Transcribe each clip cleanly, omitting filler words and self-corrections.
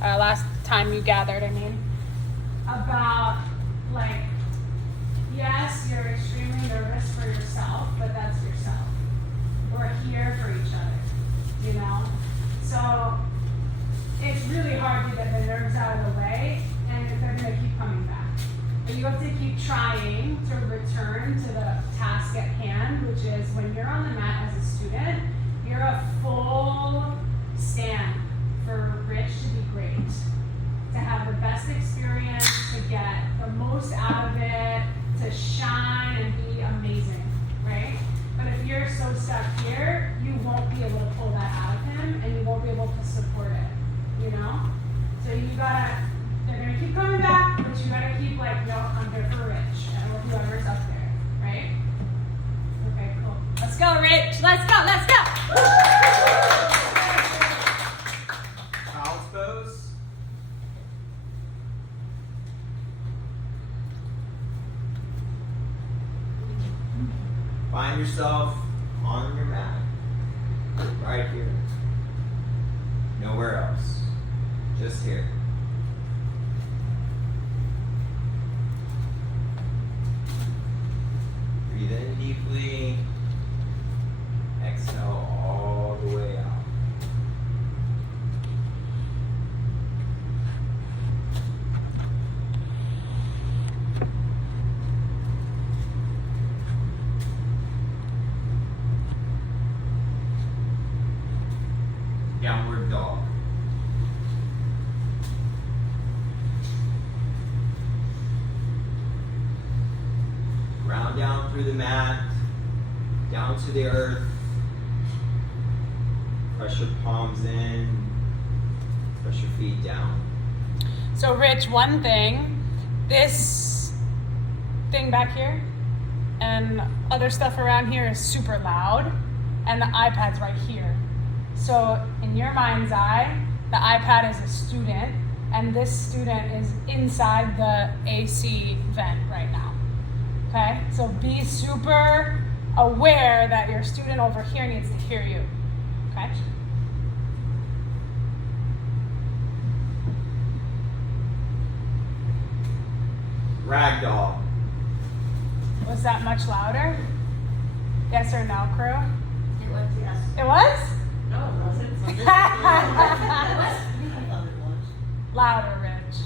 last time you gathered, I mean, about like, yes, you're extremely nervous for yourself, but that's yourself. We're here for each other, you know? So it's really hard to get the nerves out of the way, and they're gonna keep coming back. But you have to keep trying to return to the task at hand, which is when you're on the mat as a student, you're a full stand for Rich to be great, to have the best experience, to get the most out of it, to shine and be amazing, right? But if you're so stuck here, you won't be able to pull that out of him, and you won't be able to support it, you know? So you gotta, they're gonna keep coming back, but you gotta keep like, no, I'm here for Rich, or whoever's up there, right? Okay, cool. Let's go, Rich. Let's go, let's go. Child's pose. Find yourself on your mat, right here. Nowhere else, just here. Breathe in deeply, exhale all the way out. Downward dog. Ground down through the mat, down to the earth. Press your palms in, press your feet down. So Rich, one thing, this thing back here and other stuff around here is super loud, and the iPad's right here. So in your mind's eye, the iPad is a student, and this student is inside the AC vent right now. Okay? So be super aware that your student over here needs to hear you. Okay? Ragdoll. Was that much louder? Yes or no, crew? It was, yes. It was? No, it wasn't. So this Louder, Rich.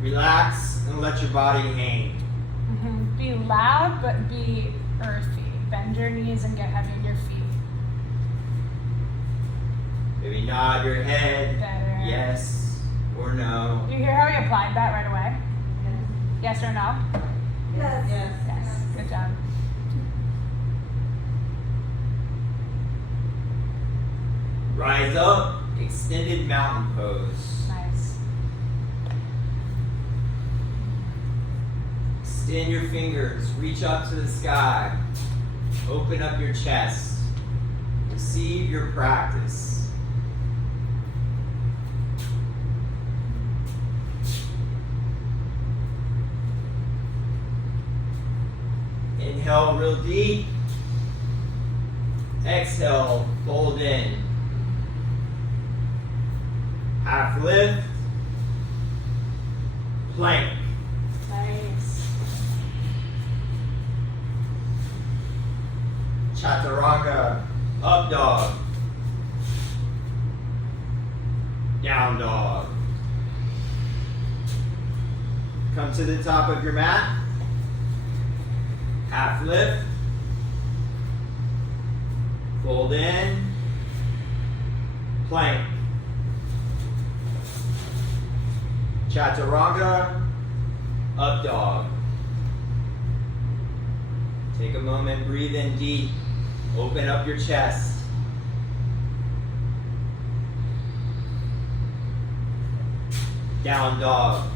Relax and let your body hang. Mm-hmm. Be loud, but be earthy. Bend your knees and get heavy in your feet. Maybe nod your head, Better. yes or no. Do you hear how he applied that right away? Yes or no? Yes. Yes. Yes. Good job. Rise up, extended mountain pose. Nice. Extend your fingers, reach up to the sky. Open up your chest. Receive your practice. Inhale real deep. Exhale, fold in. Half lift. Plank. Nice. Chaturanga. Up dog. Down dog. Come to the top of your mat. Half lift. Fold in. Plank. Chaturanga. Up dog. Take a moment, breathe in deep. Open up your chest. Down dog.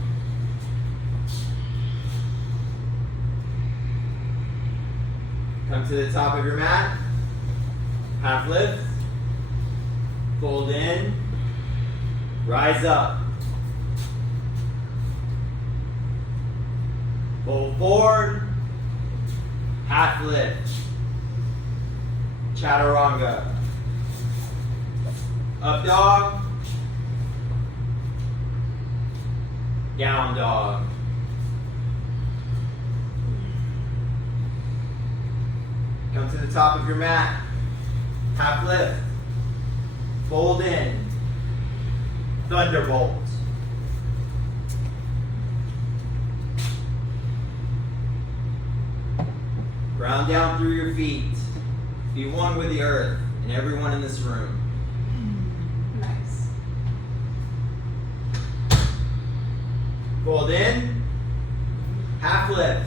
Come to the top of your mat. Half lift. Fold in. Rise up. Fold forward. Half lift. Chaturanga. Up dog. Down dog. Come to the top of your mat. Half lift. Fold in. Thunderbolt. Ground down through your feet. Be one with the earth and everyone in this room. Nice. Fold in. Half lift.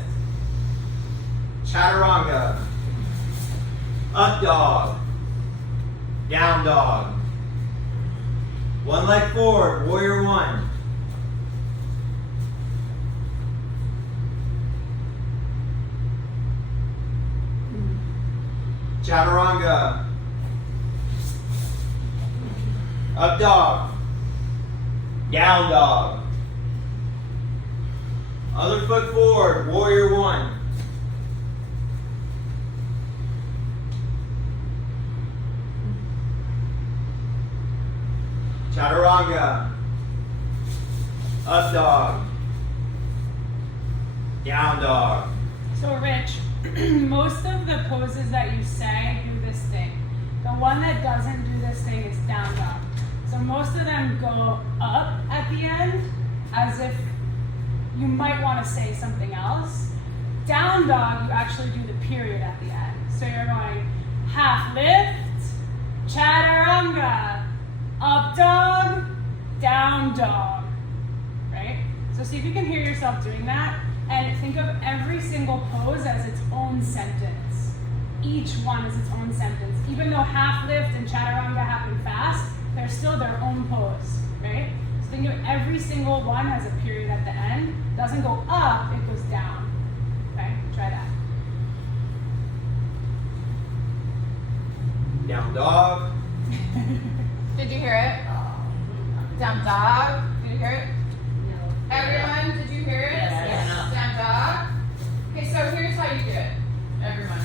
Chaturanga. Up dog. Down dog. One leg forward, warrior one. Chaturanga. Up dog. Down dog. Other foot forward, warrior one. Chaturanga. Up dog. Down dog. So Rich, most of the poses that you say do this thing. The one that doesn't do this thing is down dog. So most of them go up at the end as if you might want to say something else. Down dog, you actually do the period at the end. So you're going half lift, chaturanga, up dog, down dog, right? So see if you can hear yourself doing that, and think of every single pose as its own sentence. Each one is its own sentence. Even though half lift and chaturanga happen fast, they're still their own pose, right? So think of every single one as a period at the end. It doesn't go up, it goes down. Okay, try that. Down dog. Did you hear it? Down dog. Did you hear it? No. Everyone, did you hear it? Yes. Down dog. Okay, so here's how you do it. Everyone.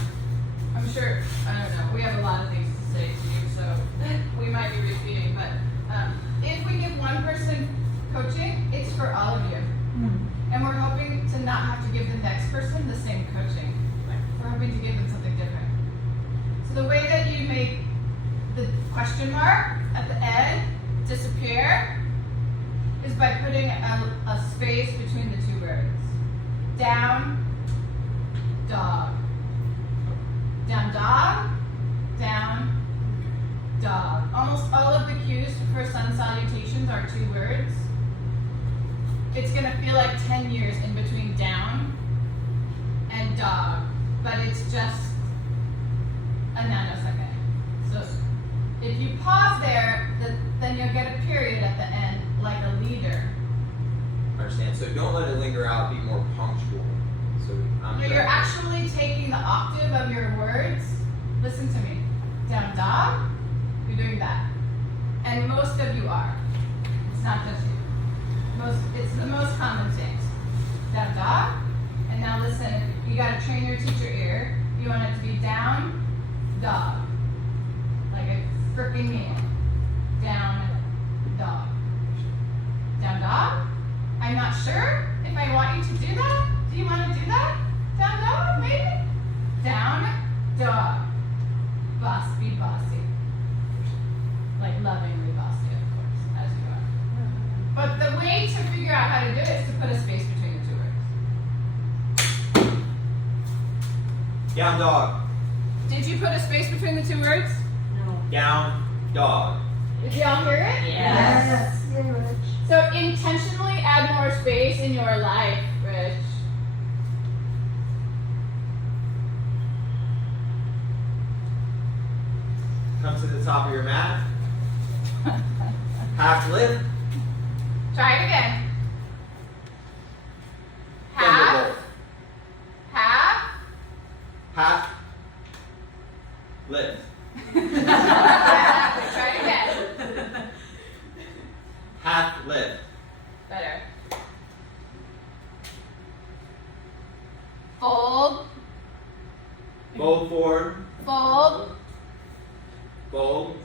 I'm sure, I don't know, we have a lot of things to say to you, so we might be repeating, but if we give one person coaching, it's for all of you. And we're hoping to not have to give the next person the same coaching. We're hoping to give them something different. So the way that you make the question mark at the end disappear is by putting a space between the two words. Down, dog. Down, dog. Down, dog. Almost all of the cues for sun salutations are two words. It's going to feel like 10 years in between down and dog, but it's just a nanosecond. So if you pause there, then you'll get a period at the end, like a leader. Understand? So don't let it linger out. Be more punctual. So No, you're actually taking the octave of your words. Listen to me. Down dog, you're doing that. And most of you are. It's not just you. It's the most common thing. Down dog. And now listen, you gotta train your teacher ear. You want it to be down, dog. Like a freaking meal. Down, dog. Down dog? I'm not sure if I want you to do that. Do you want to do that? Down dog, maybe? Down, dog. Boss, be bossy. Like lovingly bossy, of course, as you are. But the way to figure out how to do it is to put a space between the two words. Down dog. Did you put a space between the two words? No. Down dog. Did y'all hear it? Yes. So intentionally add more space in your life, Rich. Come to the top of your mat. Half lift. Try it again. Half, Thunderbolt. half. Half lift. Try it again. Half lift. Better. Fold, Fold forward. fold, Fold.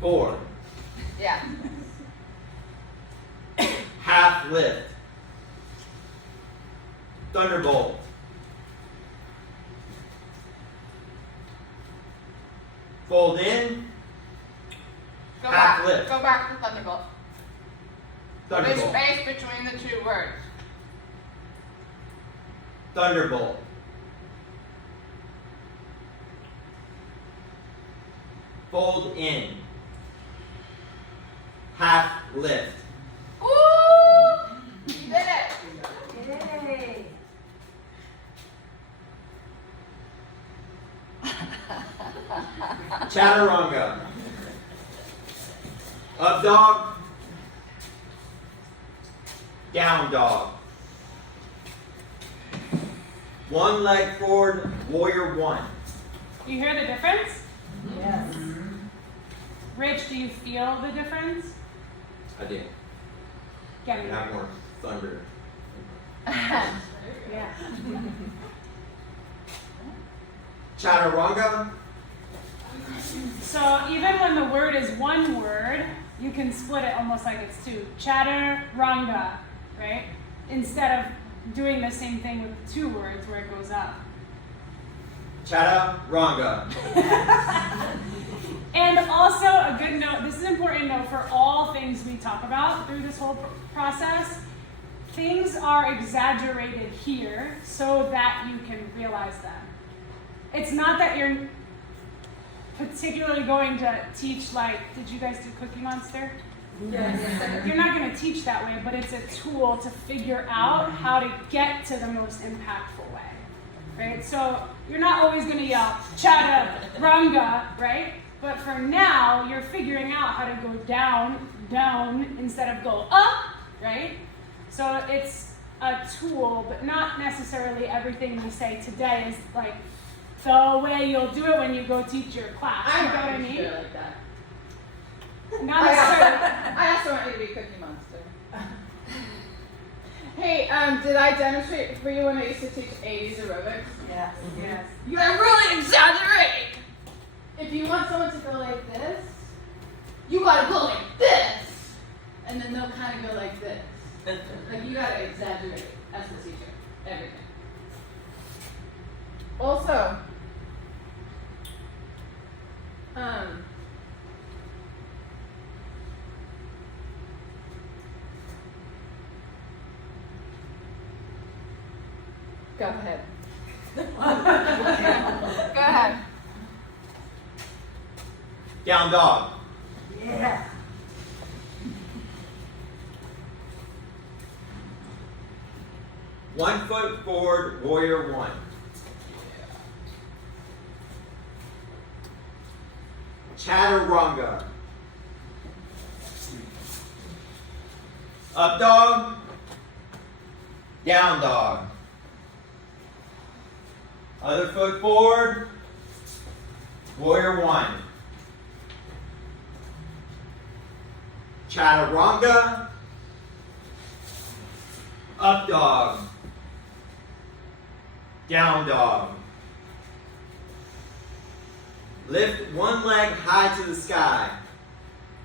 Forward. Yeah. Half lift. Thunderbolt. Fold in. Go Half back. lift. Go back to Thunderbolt. There's Thunderbolt. space between the two words. Thunderbolt. Fold in. Half lift. Ooh! You did it. Yay. Chaturanga. Up dog. Down dog. One leg forward, warrior one. You hear the difference? Yes. Rich, do you feel the difference? I did. Get I me. have more thunder. Yeah. Chaturanga. So even when the word is one word, you can split it almost like it's two. Chaturanga, right? Instead of doing the same thing with two words where it goes up. Chaturanga. And also a good note, this is an important note for all things we talk about through this whole process. Things are exaggerated here so that you can realize them. It's not that you're particularly going to teach, like, did you guys do Cookie Monster? Yes. You're not going to teach that way, but it's a tool to figure out how to get to the most impactful way, right? So you're not always going to yell, chaturanga, right? But for now, you're figuring out how to go down, down, instead of go up, right? So it's a tool, but not necessarily everything we say today is like the way you'll do it when you go teach your class. You know what I mean? Like that. Not necessarily. I also want you to be Cookie Monster. Hey, did I demonstrate for you when I used to teach 80s aerobics? Yes. Yes. You gotta really exaggerate! If you want someone to go like this, you gotta go like this! And then they'll kind of go like this. Like, you gotta exaggerate as the teacher. Everything. Also, go ahead. Go ahead. Down dog. Yeah. One foot forward, warrior one. Chaturanga. Up dog. Down dog. Other foot forward. Warrior one. Chaturanga. Up dog. Down dog. Lift one leg high to the sky.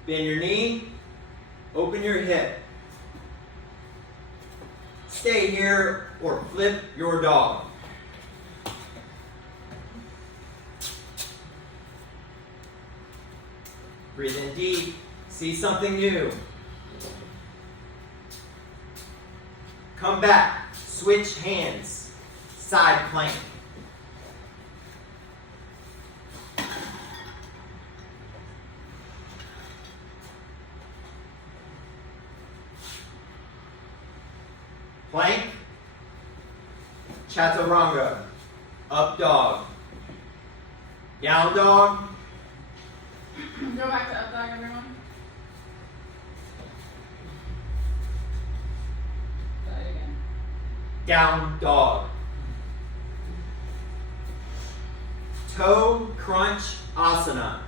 Bend your knee. Open your hip. Stay here or flip your dog. Breathe in deep. See something new. Come back. Switch hands. Side plank. Plank. Chaturanga. Up dog. Down dog. Go back to up dog, everyone. Try it again. Down dog. Toe crunch asana.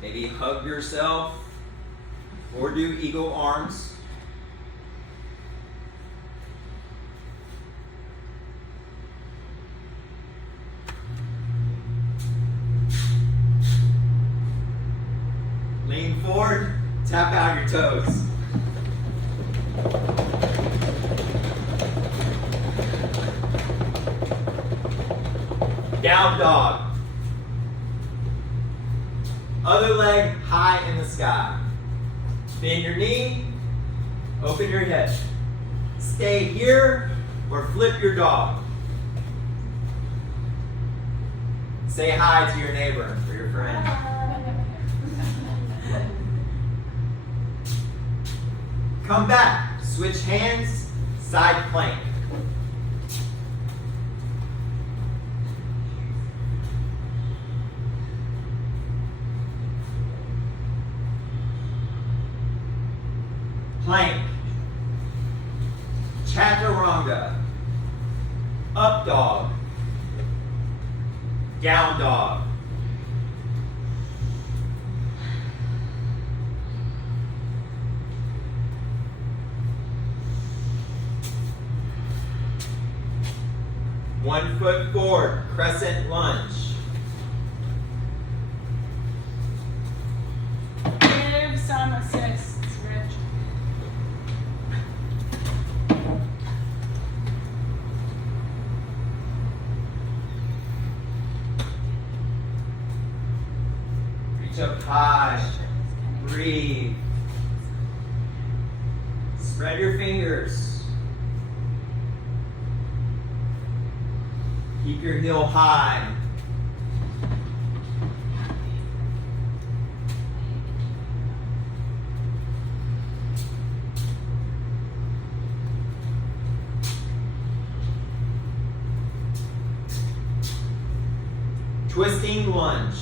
Maybe hug yourself or do eagle arms. Tap out your toes. Down dog. Other leg high in the sky. Bend your knee, open your hip. Stay here or flip your dog. Say hi to your neighbor or your friend. Come back, switch hands, side plank. Plank, chaturanga, up dog, down dog. One foot forward, crescent lunge. Give some assists, Rich. Reach up high, breathe. Spread your fingers. Keep your heel high. Twisting lunge.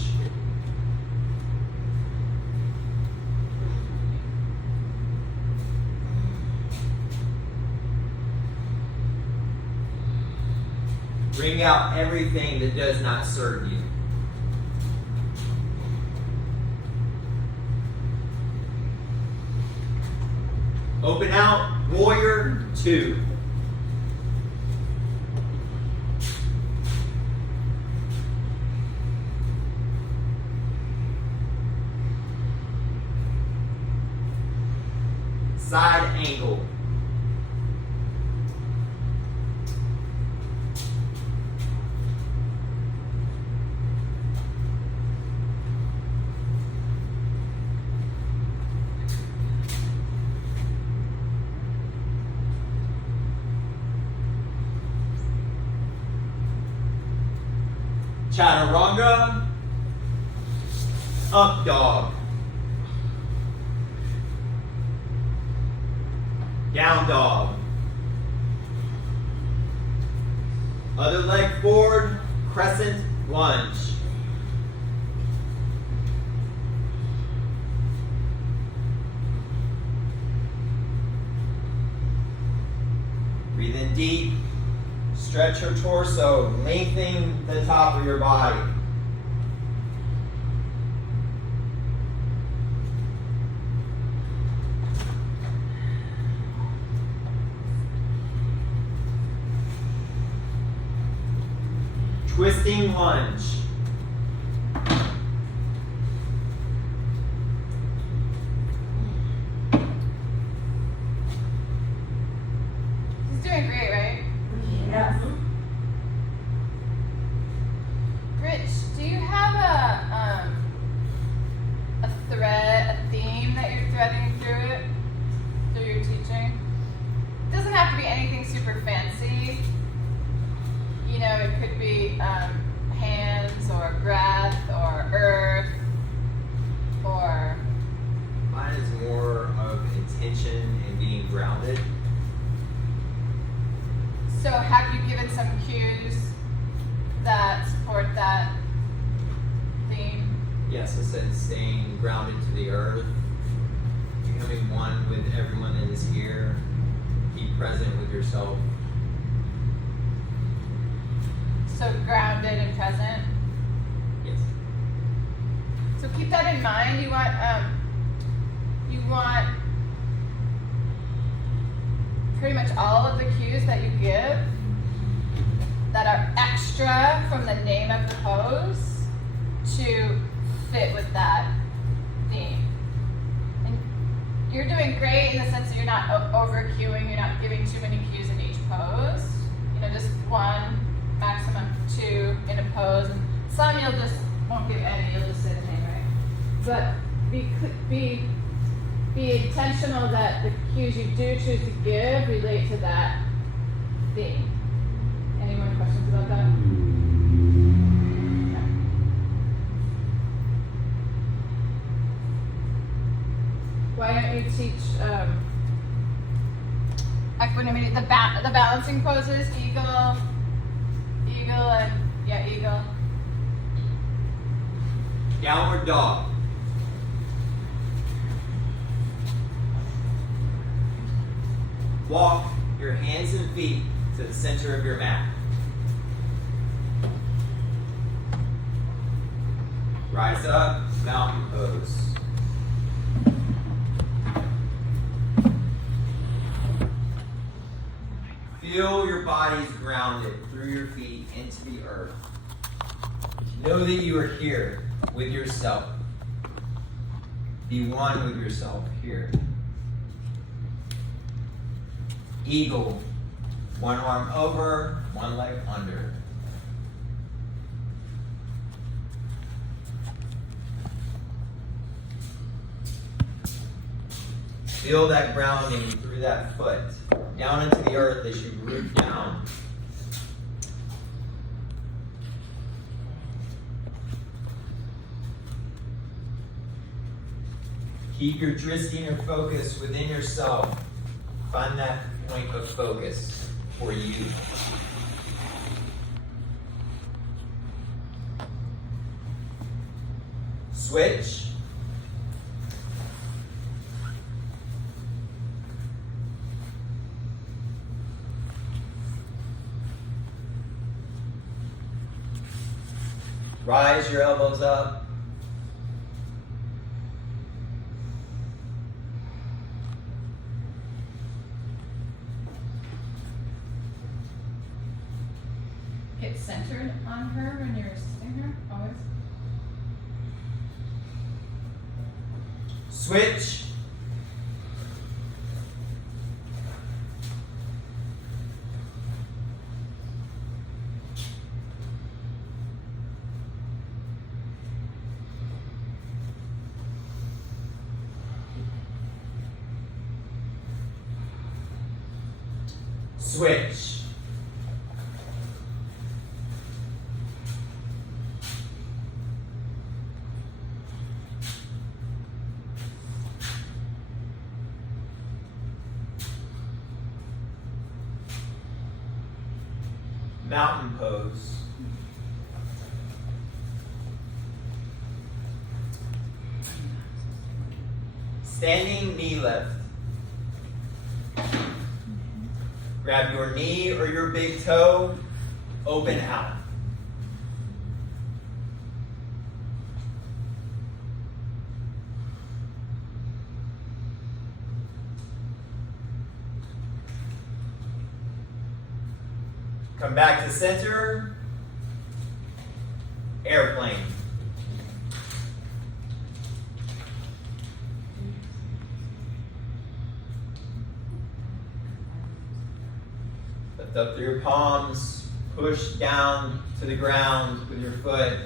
Bring out everything that does not serve you. Open out, warrior 2. Side angle. Chaturanga, up dog, down dog, other leg forward, crescent lunge. Breathe in deep. Stretch your torso, lengthening the top of your body. Twisting lunge. He's doing great, right? Yes. Rich, do you have a thread, a theme that you're threading through it, through your teaching? It doesn't have to be anything super fancy. You know, it could be hands or breath or earth or... Mine is more of intention and being grounded. So have you given some cues that support that theme? Yes, I said staying grounded to the earth, becoming one with everyone that is here. Be present with yourself. So grounded and present. Yes. So keep that in mind. You want pretty much all of the cues that you give that are extra from the name of the pose to fit with that theme. And you're doing great in the sense that you're not over cueing, you're not giving too many cues in each pose. You know, just 1, maximum 2 in a pose. And some you'll just won't give any, you'll just sit and hang, right? But be intentional that the cues you do choose to give relate to that theme. Any more questions about that? No. Why don't you teach equanimity, the balancing poses, eagle, and eagle. Downward dog. Walk your hands and feet to the center of your mat. Rise up, mountain pose. Feel your bodies grounded through your feet into the earth. Know that you are here with yourself. Be one with yourself here. Eagle. 1 arm over, 1 leg under. Feel that grounding through that foot, down into the earth as you root down. Keep your dristing or focus within yourself. Find that point of focus for you. Switch. Rise your elbows up. Get centered on her when you're assisting her, always. Switch. Switch. Mountain pose. Standing knee lift. Grab your knee or your big toe, open out. Come back to center, airplane. Lift up through your palms, push down to the ground with your foot.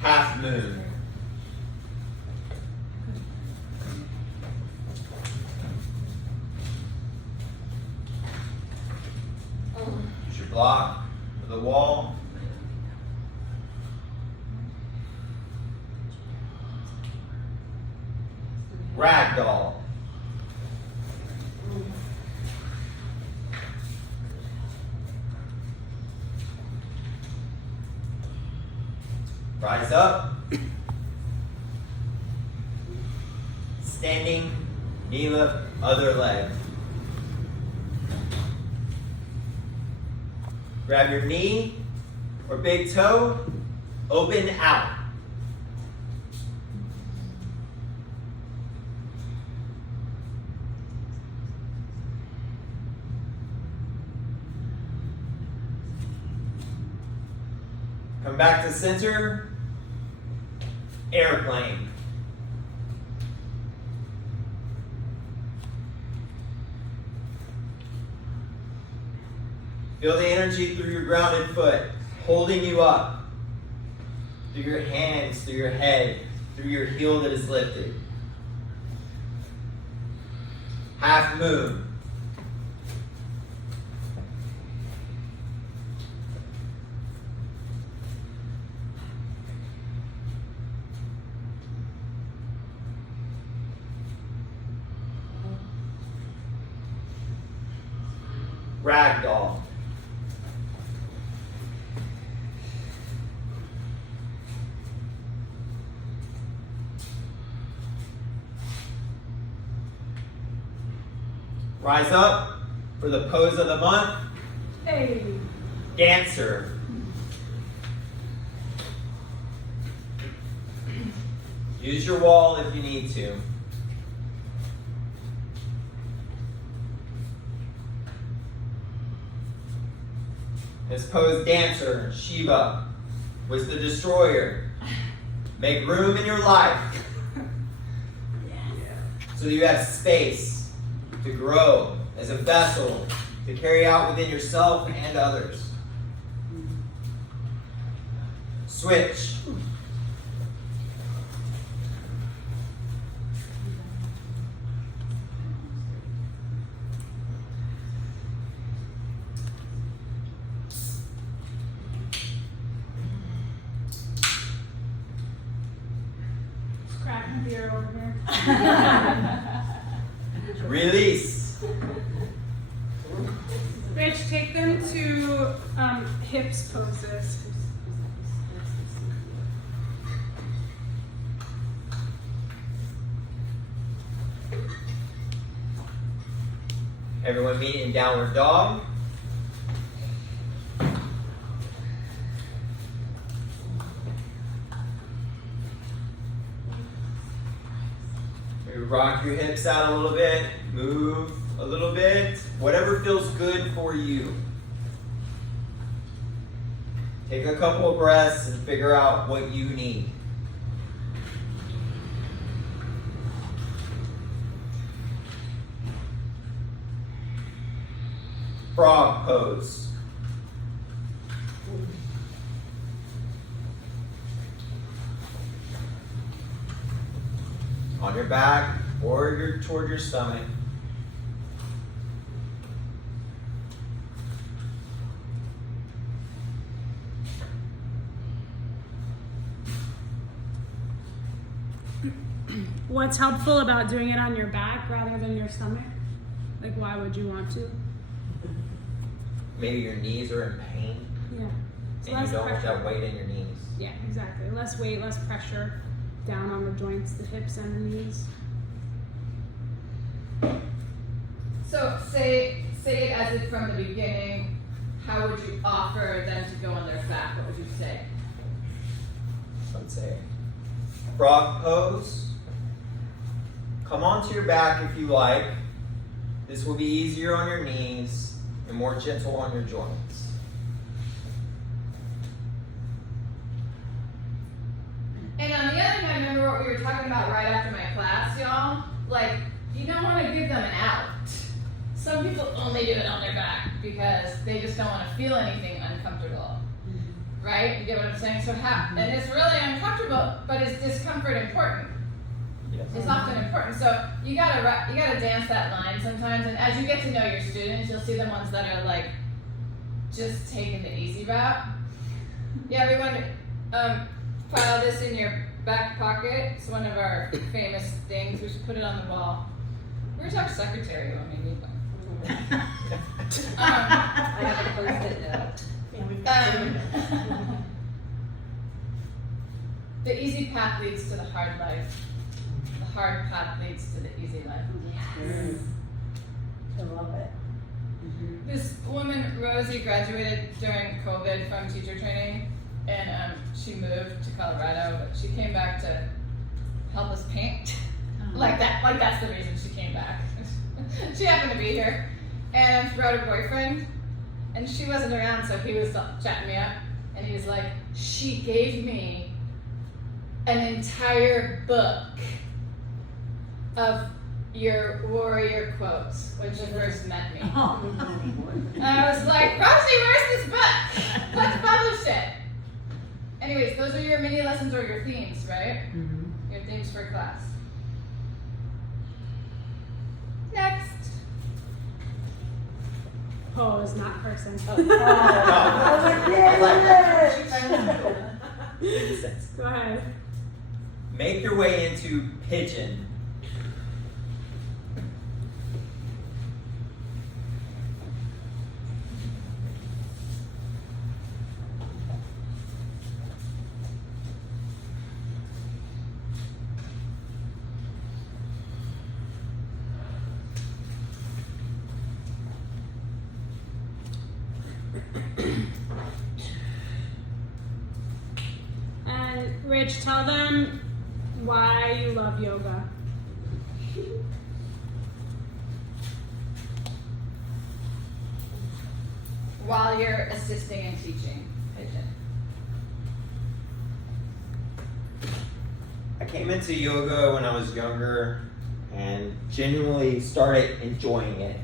Half moon. Use your block for the wall. Ragdoll. Rise up. Standing, knee lift, other leg. Grab your knee or big toe, open out. Come back to center, airplane. Feel the energy through your grounded foot, holding you up, through your hands, through your head, through your heel that is lifted. Half moon. Ragdoll. Rise up for the pose of the month. Hey. Dancer. Use your wall if you need to. This pose, Dancer, Shiva, was the destroyer. Make room in your life so that you have space to grow as a vessel to carry out within yourself and others. Switch. Cracking beer over here. Release. Rich, take them to hips poses. Everyone meet in downward dog. Maybe rock your hips out a little bit, move a little bit, whatever feels good for you. Take a couple of breaths and figure out what you need. Frog pose. On your back or toward your stomach. What's helpful about doing it on your back rather than your stomach? Like, why would you want to? Maybe your knees are in pain Yeah. So and less you don't want pressure. that weight in your knees. Yeah, exactly. Less weight, less pressure down on the joints, the hips and the knees. So say it as if from the beginning, how would you offer them to go on their back? What would you say? Let's say frog pose. Come onto your back if you like. This will be easier on your knees and more gentle on your joints. And on the other hand, remember what we were talking about right after my class, y'all? Like, you don't want to give them an out. Some people only do it on their back because they just don't want to feel anything uncomfortable. Right? You get what I'm saying? So and it's really uncomfortable, but is discomfort important? Yes. It's often important. So you gotta dance that line sometimes. And as you get to know your students, you'll see the ones that are like just taking the easy route. Yeah, everyone, file this in your back pocket. It's one of our famous things. We should put it on the wall. Where's our secretary when we need one? I have a post-it note. The easy path leads to the hard life. The hard path leads to the easy life. Yes. I love it. This woman, Rosie, graduated during COVID from teacher training, and she moved to Colorado, but she came back to help us paint. Like that's the reason she came back. She happened to be here, and she brought her boyfriend, and she wasn't around, so he was chatting me up, and he was like, she gave me an entire book of your warrior quotes when she first met me. And I was like, Rosie, where's this book? Let's publish it. Anyways, those are your mini lessons or your themes, right? Mm-hmm. Your themes for class. Next. Pose, not person. Makes sense. Go ahead. Make your way into pigeon. And Rich, tell them why you love yoga. While you're assisting and teaching pigeon. I came into yoga when I was younger and genuinely started enjoying it.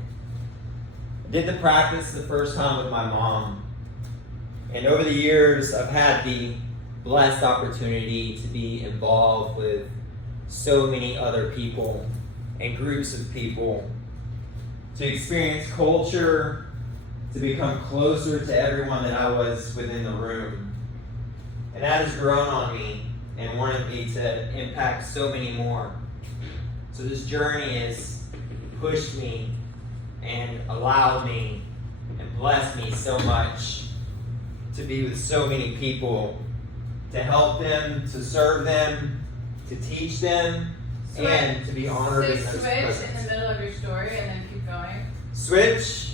I did the practice the first time with my mom, and over the years I've had the blessed opportunity to be involved with so many other people and groups of people, to experience culture, to become closer to everyone that I was within the room. And that has grown on me and wanted me to impact so many more. So this journey has pushed me and allowed me and blessed me so much to be with so many people, to help them, to serve them, to teach them, and to be honored in Say their switch presence. in the middle of your story and then keep going. Switch.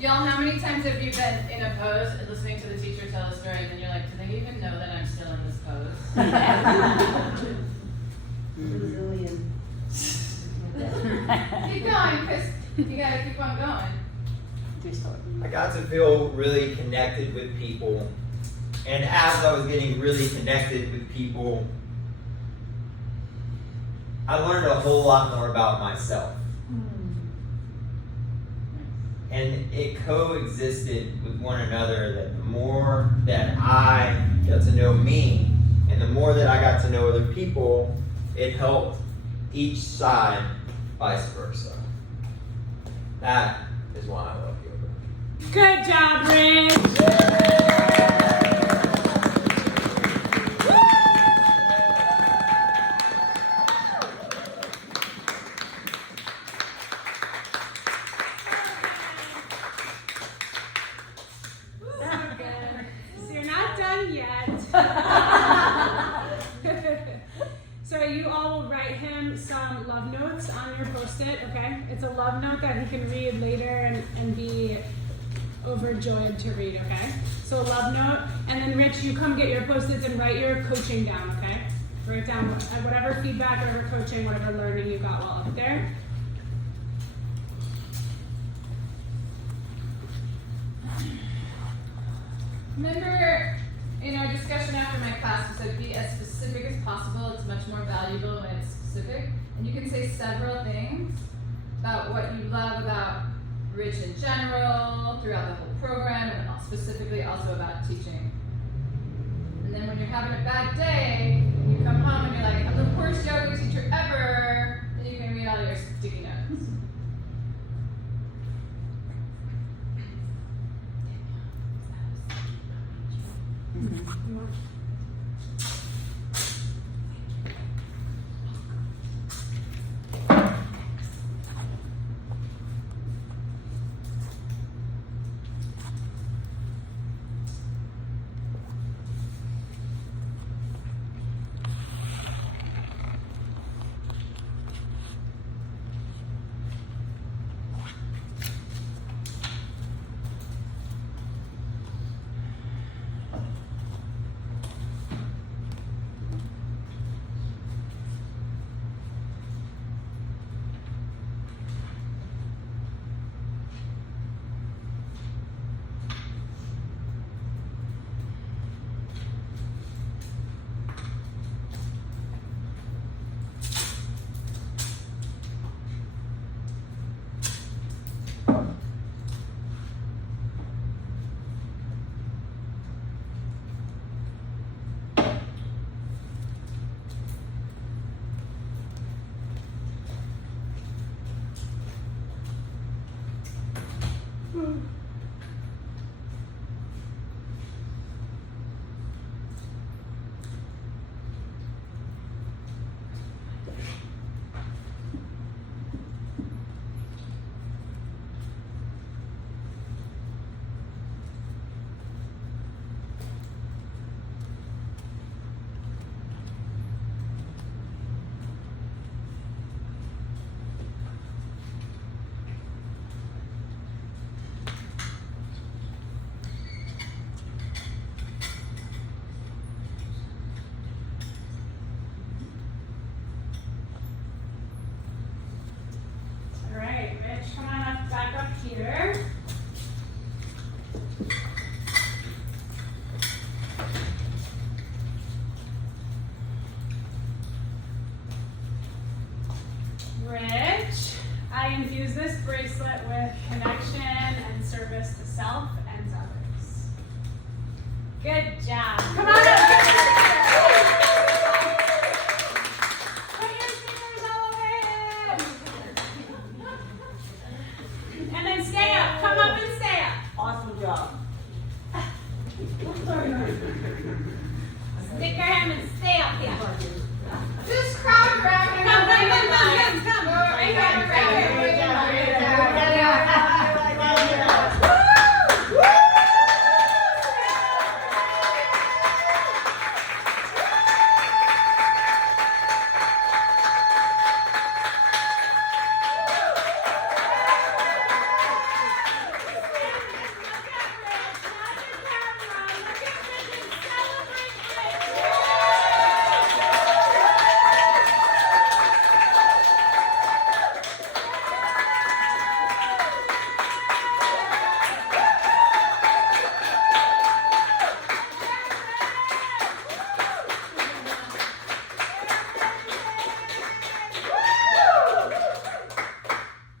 Y'all, how many times have you been in a pose and listening to the teacher tell a story and then you're like, do they even know that I'm still in this pose? Brazilian. Keep going, because you gotta keep on going. I got to feel really connected with people. And as I was getting really connected with people, I learned a whole lot more about myself. And it coexisted with one another, that the more that I got to know me and the more that I got to know other people, it helped each side, vice versa. That is why I love yoga. Good job, Rich. So you're not done yet. So you all will write him some love notes on your post-it, okay? It's a love note that he can read later and be overjoyed to read, okay? So a love note, and then Rich, you come get your post-its and write your coaching down, okay? Write down whatever feedback, whatever coaching, whatever learning you got while up there. Remember, in our discussion after my class, we said be as specific as possible. It's much more valuable when it's specific. And you can say several things about what you love about Rich in general, throughout the whole program, and specifically also about teaching. And then when you're having a bad day, you come home and you're like, I'm the worst yoga teacher ever, and you can read all your sticky notes. Good job. Come on up. Put your fingers all over it. And then stay up. Come up and stay up. Awesome job. Stick your hand and stay up here. Just crowd around and Come. right here.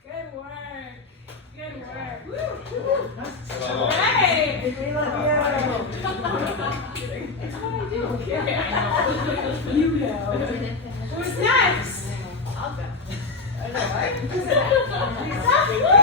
Good work. Good work. Well, Great. We love you. Who's next? I'll go. I know, right? Lisa?